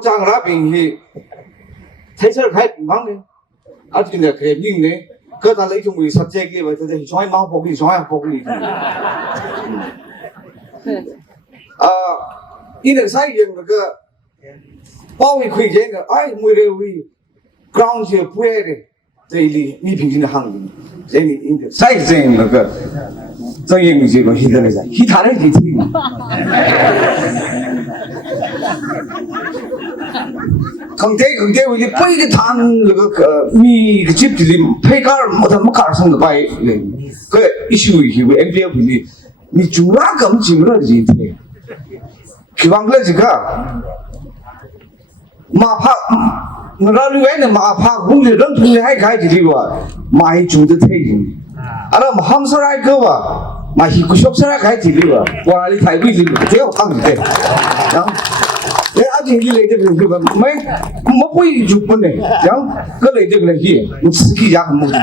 我讲那边去，推车开平方的，啊，现在开硬的，可他那种为实际的话，他就上海毛包的，上海包的。伊那赛用那个包围亏钱的，哎，每个为 ground 就不爱的，这里你平时的行业，这里因的赛用那个，这用这个 hit 的噻，hit 他那几天。肯定为了背的谈那个米个接的配杆儿，他没杆上的摆嘞，个一修为 MBA 为了你主哪个没进不了的人的，去往了这个马帕，那个另外的马帕公的人同的还开的对吧？马还住的太人，啊那马hamster还个吧，马去个 shop 上开的对吧？我那里台北的，最好看的，然后。阿姐，你来这个对吧？没会就不能，然后个来这个来去，我自己家很猛。啊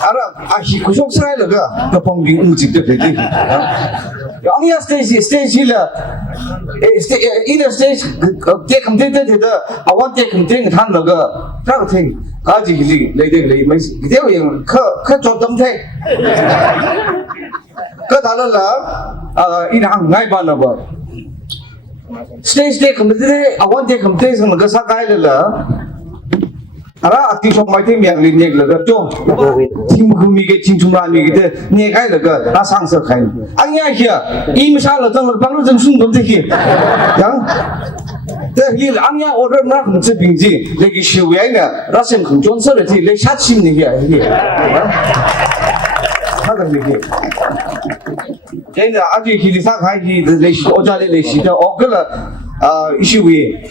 那啊，去可说出来那个，那旁边屋子对不对？然后你要 stage 了，一个 stage 电肯定的，啊我电肯定他那个这个听，阿姐来这个来没事，这个人可做东西。个打了一两爱办了吧 stage day 可能这啊我day 可能这什么个啥改了啊提出买点面里那个就听不米个听出来米个那改那个那上色开啊你看去一没啥了正了帮助正顺动这些然这里俺家我这那很这平时那个修养呢那是很专业的这那下期那些那个那个现在阿姐去的啥开去的那些我家的那些的我个了一些位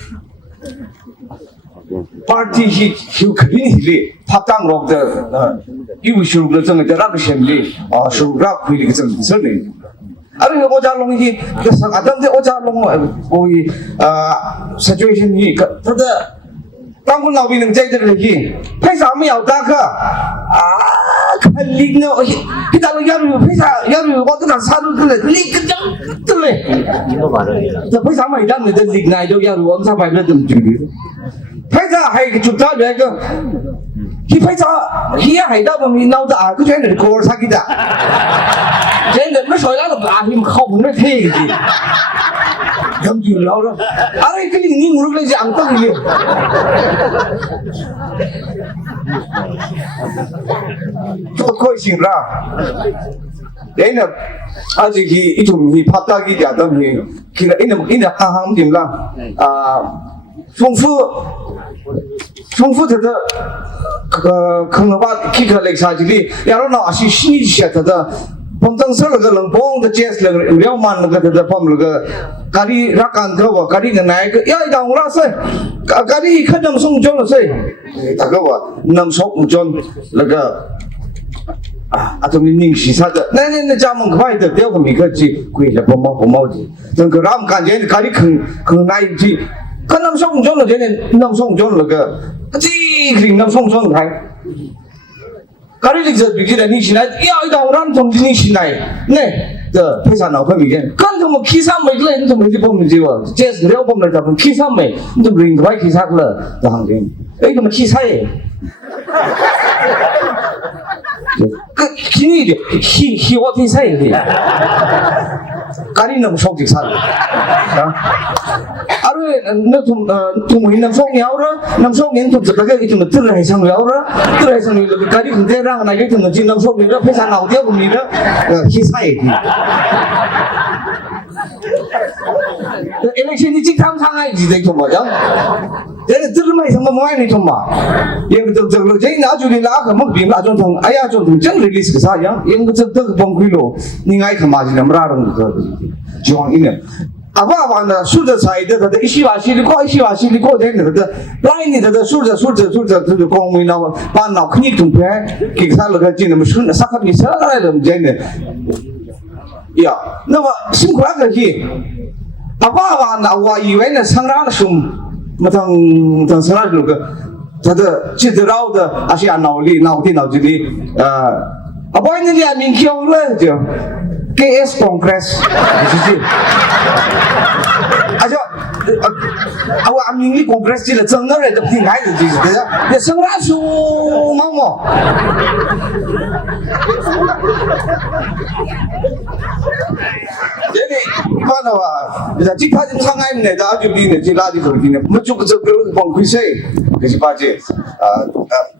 party 去肯定是他当了的有时候的这么的那个心理收入亏的这么是的啊那个我家弄去就上啊当时我家弄我situation 你个他的当我老兵能在这里去拍啥没有大个看力呢kita lo yaru pesa yaru waktu nak satu tu lig kencang tu le tapi sama idam ni lig nai do yaru on sampai le dum juri pesa hai ke chuta le ke hi pesa hi hai da bang ni nau da ku chen de ko sa ki da chen de me soi la ba him khau ne the ki dum ju lao đó are ke ni nguru le jang ta ni做个性啦，人家而且一种拍打去家东西，去了因为行点啦丰富的可能把去个那啥子的，然后那是新鲜的。ผมต้องซื้อแล้วก็หลงป้องจะเจสแล้วเลี้ยวมันแล้วก็จะผมแล้วก็การีรักกันเขาว่าการีกันไหนก็ย่าดาวราสิการีขัดน้ำส่งจนสิแต่ก็ว่าน้ำส่งจนแล้วก็ตรงนี้นิ่งสีสัน的那家门快的เดี๋ยวก็มี个จีคุยแล้วผมเอาจีจนก็รำกันเจนการีขึ้นไหนจีขัดน้ำส่งจนแล้วเจนน้ำส่งจนแล้วก็จีขึ้นน้ำส่งจนไง가리 릭서 비기다 니시나 야 이다 오란 좀 니시나 네 저 회사 나오면 이게 간도 뭐 기사 뭐 이거 좀 어디 보면 지워 제스 내가 보면 잡은 기사 뭐좀 링도 봐 기사를 저 한게 이거 뭐 기사에 그 기니데 히 어디 사이에 가리 너무 속지 살아 아래 너좀 남성 야오라 남성 좀 저렇게 좀 들어 해상 야오라 들어 해상 이렇게 가리 근데랑 나 이렇게 좀 남성 이렇게 회사 나오게 보면 기사에 elek션이 직탐 상하이지 되게 뭐야 얘는 들으면 정말 뭐하니 정말 얘는 저거 제일 나중에 나가 뭐 비마 좀 아야 좀 리리스 그 사야 얘는 저 봉귀로 니가 이 가마지는 뭐라는 거 지왕이는 아바바나 술자 사이드 더 이시와시리고 되는 더 라인이 더 술자 그 공무이 나와 반나 큰이 좀 배. 기사를 가지 너무 술 사카니 살아야 되는 야, 너가 심구하게 히 아바바나 와 이외에 상라는 좀 무슨 상라를 그 다들 지들아우다 아시 안 나오디 아바이는 야 민키오를 저 KS Congress 是不是？我阿明的 Congress 去了，真的人都挺爱的，就是这样。也生拉出毛毛。jadi mana wa bisa jika jim sangai ne da ju bi ne ji la ji so ji ne mu chu ko bong kui sei ke ji ba ji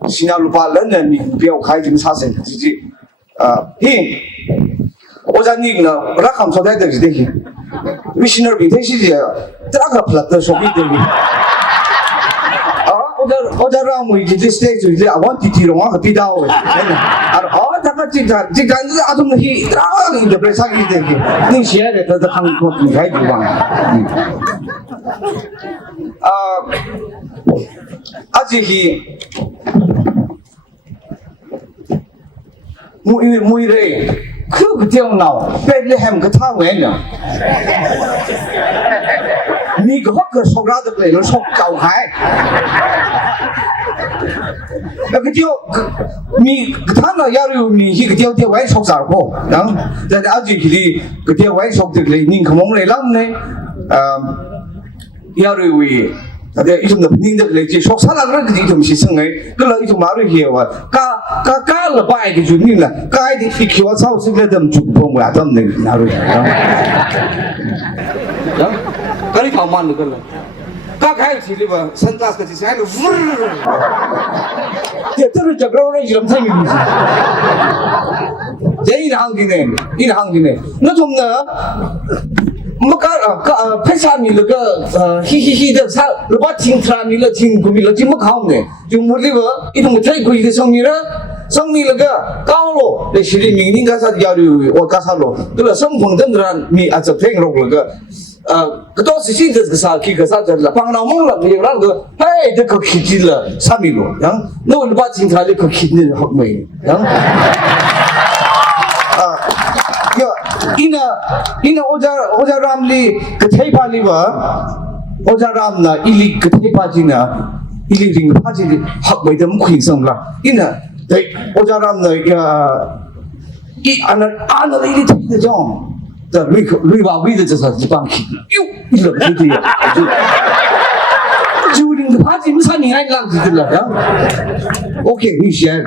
sina lu pa len ne ni biao khai jim sa sen ji ji hin 我在那个那看出来的是这些，missioner 比这些这个 plat 的说比这个，我在让我们这 stage 就是啊，我弟弟龙啊和弟到的，这个这是啊，从那些那个就被啥子这个，你现在这看过你还地方，这些。每人可叫闹，别的还没他玩呢。你个个说啥子来了，说搞嗨。那个叫你他那要有你一个叫玩说啥个，然后在阿姐里个叫玩说的嘞，你可蒙来啷呢？要有为。ada itu nak pening dah lagi sok salah lagi itu mesti sengai kalau itu malu hiawa ka lepai ke juni lah ka di fikir sao sebelah dalam cukup muatan ni naru ya kali paman kalau ka kai sini bah sentas ke sini ada dia terus jaga orang yang dalam ni jadi ini hang gini nak cuma maka pesa ni lega hi dah sa lepas tingtra ni lega ting kumi lega cuma kau ni cuma lepas itu macam kau itu sang ni lega kau lo le sini minggu ni kasa dia lu我kasa lo tu lah sang pun tentera ni aja peng rok lega ketua sisi tu kasa ki kasa jadi pang nama lah ni orang tu hey dia kau kiri lah sami lo yang no lepas tingtra le kau kiri ni hak mai yang ina oja ramli kathai pali ba oja ram na ili kathai paji na ili ring paji hak bai dam khing sam la ina dai oja ram na i ana ili thai de jong da lui ba wi de sa ji bang ki yu ila ji de ju ring paji mu sa ni ai lang ji de la ya okay ni xian